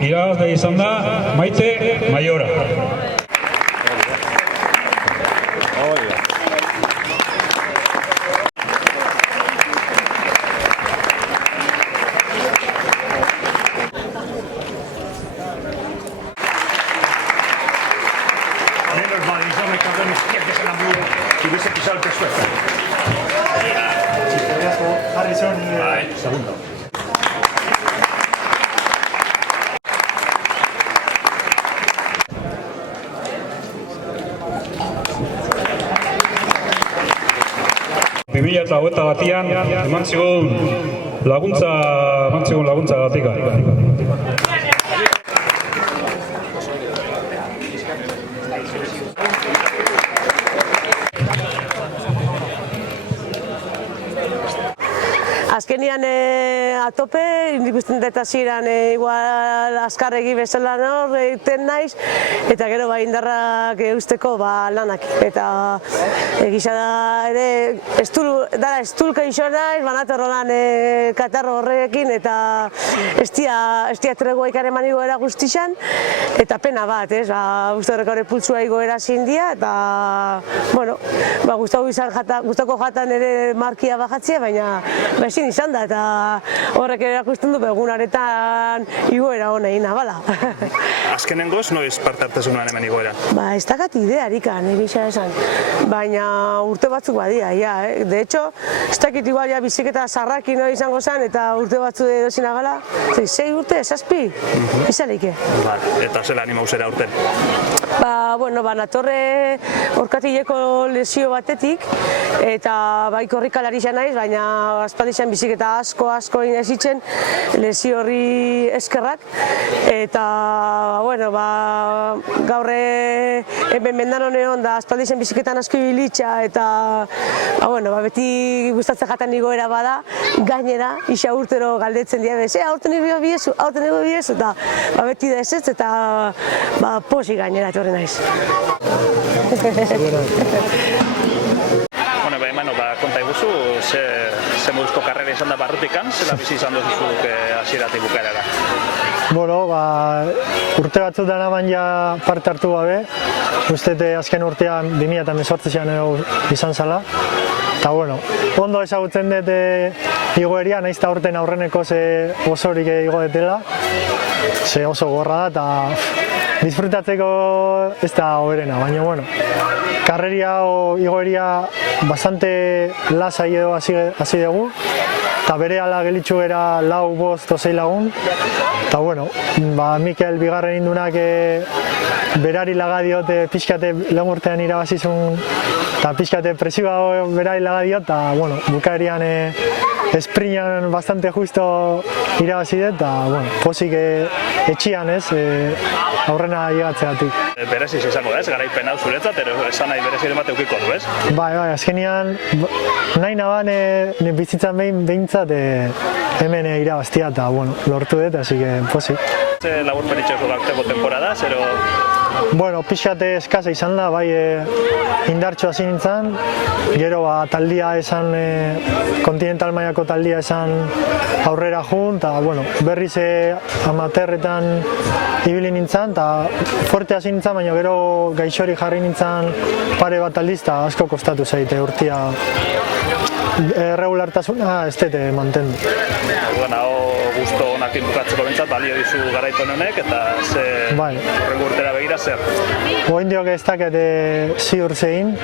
irabazle izan da Maite Maiora. Menos mal, insomne, cabrones, que se la murió y hubiese pisado el pescuezo. Harrison, segundo. Bibila eta hogeita batian, eman zigun laguntza gatik. Azkenian atope, ikusten dut hasieran igual azkarregi bezala nor egiten naiz, eta gero indarrak eusteko lanak. Eta egisa da ere, estulka iso naiz, banatorro lan katarro horrekin, eta ez dia tregua ikaren manigoera guztixan, eta pena bat, ez? Uste horrek hori pultsua igoera zindia, eta, bueno, gustako jatan ere markia bajatzea, baina ezin izan da, eta horrek erakusten du egunaretan igoera honeina, bala. Azkenengoz, noiz parte hartasunan hemen igoera? Ez dakat idearik, egisa esan, baina urte batzuk badia, ja. De hecho, ez dakit igual biziketa sarraki noi izango zen, eta urte batzu edozina gala, 6 urte, 7, izaleike. Eta zela anima uzera urten? Natorre orkatileko lesio batetik, eta korrikalari izan naiz, baina aspaldixan biziketa asko inezitzen lesio horri eskerrak, eta gaur hemen mendanon egon da aspaldixan biziketan asko ibilitza, eta beti gustatzen jatan igoera bada, gainera isa urtero galdetzen dira bez, aurten ego biezu, eta beti da ez, eta posi gainera etorri naiz. Konta iguzu, ze moduzko karrera izan da barrutikan, zela bizi izan duzuzuk hasieratik bukaerara? Urte batzut dana baina parte hartu gabe, uste azken urtean 2018an izan zala. Eta ondo ezagutzen dut igoeria, nahiz eta urten aurreneko osorik igoetela, ze oso gorra da, eta disfrutatzeko ez da hoberena, baina karreria o igoeria bastante lasai edo hasi dugu, eta bere ala gelitxu era 4-5 lagun, eta Mikel bigarren indunak berari laga diote pixkate lehen urtean irabazizun, eta pixkate presiua berari laga diot, eta bukaerian esprinan bastante justo irabazi dut, eta posik etxian aurrena llegatzeatik. Bereziz izango da, garaipen hau zuretzat, esan nahi bereziren bat eukiko du, ez? Bai, azkenean nahi naban bizitzan behintzat hemen irabaztia, eta lortu dut, así que posik. Ze laburpen itxeko gaurteko temporada, zero? Pixkate eskasa izan da, bai indartxo hasi nintzen, gero taldia esan, kontinental mailako taldia esan aurrera jun, eta berriz amaterretan ibili nintzen, eta fuerte hasi nintzen, baina gero gaixori jarri nintzen pare bat aldiz, eta asko kostatu zaite urtia regulartasuna ez dut mantendu. Gusto honakin bukatzeko bentsat, balio dizu garaipen honek, eta horrengo urtera begira zer? Oindiok ez daket ziur zein,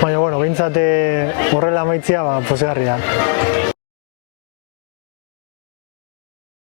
baina bentsat horrela amaitzia pozgarria.